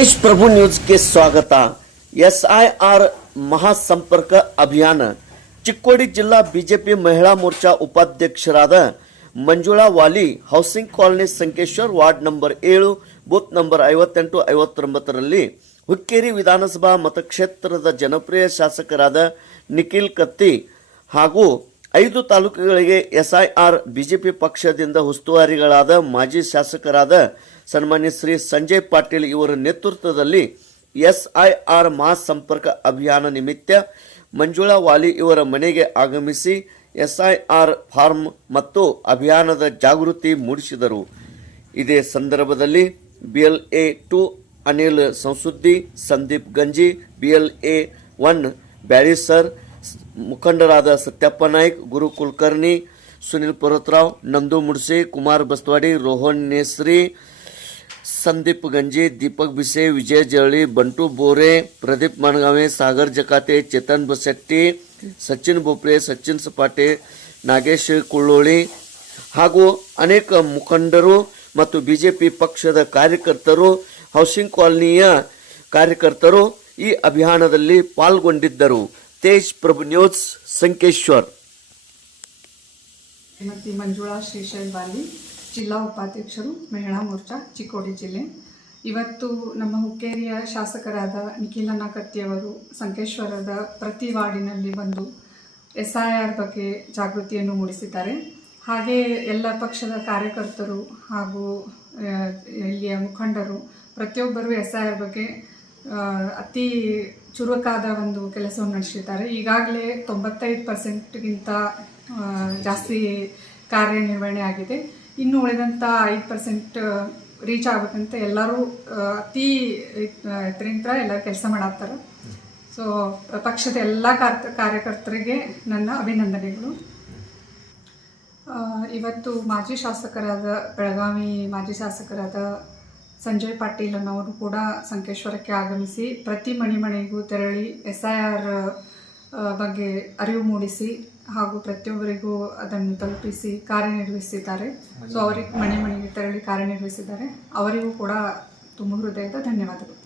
ತೇಜ್ ಪ್ರಭು ನ್ಯೂಸ್ಗೆ ಸ್ವಾಗತ. SIR ಮಹಾಸಂಪರ್ಕ ಅಭಿಯಾನ. ಚಿಕ್ಕೋಡಿ ಜಿಲ್ಲಾ ಬಿಜೆಪಿ ಮಹಿಳಾ ಮೋರ್ಚಾ ಉಪಾಧ್ಯಕ್ಷರಾದ Manjula Vali housing colony Sankeshwar ward number 7 booth number 58-59ರಲ್ಲಿ ಹುಕ್ಕೇರಿ ವಿಧಾನಸಭಾ ಮತಕ್ಷೇತ್ರದ ಜನಪ್ರಿಯ ಶಾಸಕರಾದ ನಿಖಿಲ್ ಕತ್ತಿ ಹಾಗೂ 5 ತಾಲೂಕುಗಳಿಗೆ SIR ಬಿಜೆಪಿ ಪಕ್ಷದಿಂದ ಉಸ್ತುವಾರಿಗಳಾದ ಮಾಜಿ ಶಾಸಕರಾದ ಸನ್ಮಾನ್ಯ ಶ್ರೀ ಸಂಜಯ್ ಪಾಟೀಲ್ ಇವರ ನೇತೃತ್ವದಲ್ಲಿ SIR ಮಹಾಸಂಪರ್ಕ ಅಭಿಯಾನ ನಿಮಿತ್ತ ಮಂಜುಳಾ ವಾಲಿ ಇವರ ಮನೆಗೆ ಆಗಮಿಸಿ SIR ಫಾರ್ಮ್ ಮತ್ತು ಅಭಿಯಾನದ ಜಾಗೃತಿ ಮೂಡಿಸಿದರು. ಇದೇ ಸಂದರ್ಭದಲ್ಲಿ BLA 2 ಅನಿಲ್ ಸಂಸುದ್ದಿ, ಸಂದೀಪ್ ಗಂಜಿ, BLA 1 ಬ್ಯಾರಿಸರ್ ಮುಖಂಡರಾದ ಸತ್ಯಪ್ಪ ನಾಯ್ಕ್, ಗುರು ಕುಲಕರ್ಣಿ, ಸುನಿಲ್ ಪರ್ವತರಾವ್, ನಂದು ಮುಡ್ಸೆ, ಕುಮಾರ್ ಬಸ್ತವಾಡಿ, ರೋಹನ್ ನೇಸ್ರಿ, ಸಂದೀಪ್ ಗಂಜಿ, ದೀಪಕ್ ಬಿಸೆ, ವಿಜಯ ಜವಳಿ, ಬಂಟು ಬೋರೆ, ಪ್ರದೀಪ್ ಮಣಗಾವೆ, ಸಾಗರ್ ಜಕಾತೆ, ಚೇತನ್ ಬಸೆಟ್ಟಿ, ಸಚಿನ್ ಬೋಪ್ರೆ, ಸಚಿನ್ ಸಪಾಟೆ, ನಾಗೇಶ್ ಕುಳ್ಳೋಳಿ ಹಾಗೂ ಅನೇಕ ಮುಖಂಡರು ಮತ್ತು ಬಿಜೆಪಿ ಪಕ್ಷದ ಕಾರ್ಯಕರ್ತರು, ಹೌಸಿಂಗ್ ಕಾಲನಿಯ ಕಾರ್ಯಕರ್ತರು ಈ ಅಭಿಯಾನದಲ್ಲಿ ಪಾಲ್ಗೊಂಡಿದ್ದರು. ತೇಜ್ ಪ್ರಭು ನ್ಯೂಸ್, ಸಂಕೇಶ್ವರ್. ಶ್ರೀಮತಿ ಮಂಜುಳಾ ಶ್ರೀಶೈಲ್ ವಾಲಿ, ಜಿಲ್ಲಾ ಉಪಾಧ್ಯಕ್ಷರು, ಮಹಿಳಾ ಮೋರ್ಚಾ, ಚಿಕ್ಕೋಡಿ ಜಿಲ್ಲೆ. ಇವತ್ತು ನಮ್ಮ ಹುಕ್ಕೇರಿಯ ಶಾಸಕರಾದ ನಿಖಿಲಣ್ಣ ಕತ್ತಿಯವರು ಸಂಕೇಶ್ವರದ ಪ್ರತಿ ವಾರ್ಡಿನಲ್ಲಿ ಬಂದು SIR ಬಗ್ಗೆ ಜಾಗೃತಿಯನ್ನು ಮೂಡಿಸಿದ್ದಾರೆ. ಹಾಗೆ ಎಲ್ಲ ಪಕ್ಷದ ಕಾರ್ಯಕರ್ತರು ಹಾಗೂ ಇಲ್ಲಿಯ ಮುಖಂಡರು ಪ್ರತಿಯೊಬ್ಬರು SIR ಬಗ್ಗೆ ಅತಿ ಚುರುಕಾದ ಒಂದು ಕೆಲಸವನ್ನು ನಡೆಸಿದ್ದಾರೆ. ಈಗಾಗಲೇ 95%ಗಿಂತ ಜಾಸ್ತಿ ಕಾರ್ಯನಿರ್ವಹಣೆ ಆಗಿದೆ. ಇನ್ನು ಉಳಿದಂಥ 5% ರೀಚ್ ಆಗಬೇಕಂತ ಎಲ್ಲರೂ ಅತಿ ಇದರಿಂದ ಎಲ್ಲ ಕೆಲಸ ಮಾಡತ್ತಾರೆ. ಸೊ ಪಕ್ಷದ ಎಲ್ಲ ಕಾರ್ಯಕರ್ತರಿಗೆ ನನ್ನ ಅಭಿನಂದನೆಗಳು. ಇವತ್ತು ಮಾಜಿ ಶಾಸಕರಾದ ಬೆಳಗಾವಿ ಮಾಜಿ ಶಾಸಕರಾದ ಸಂಜಯ್ ಪಾಟೀಲ್ ಅನ್ನೋರು ಕೂಡ ಸಂಕೇಶ್ವರಕ್ಕೆ ಆಗಮಿಸಿ ಪ್ರತಿ ಮನೆಗೂ ತೆರಳಿ SIR ಬಗ್ಗೆ ಅರಿವು ಮೂಡಿಸಿ ಹಾಗೂ ಪ್ರತಿಯೊಬ್ಬರಿಗೂ ಅದನ್ನು ತಲುಪಿಸಿ ಕಾರ್ಯನಿರ್ವಹಿಸಿದ್ದಾರೆ. ಸೊ ಅವರಿಗೆ ಮನೆಗೆ ತೆರಳಿ ಕಾರ್ಯನಿರ್ವಹಿಸಿದ್ದಾರೆ. ಅವರಿಗೂ ಕೂಡ ತುಂಬ ಹೃದಯದ ಧನ್ಯವಾದಗಳು.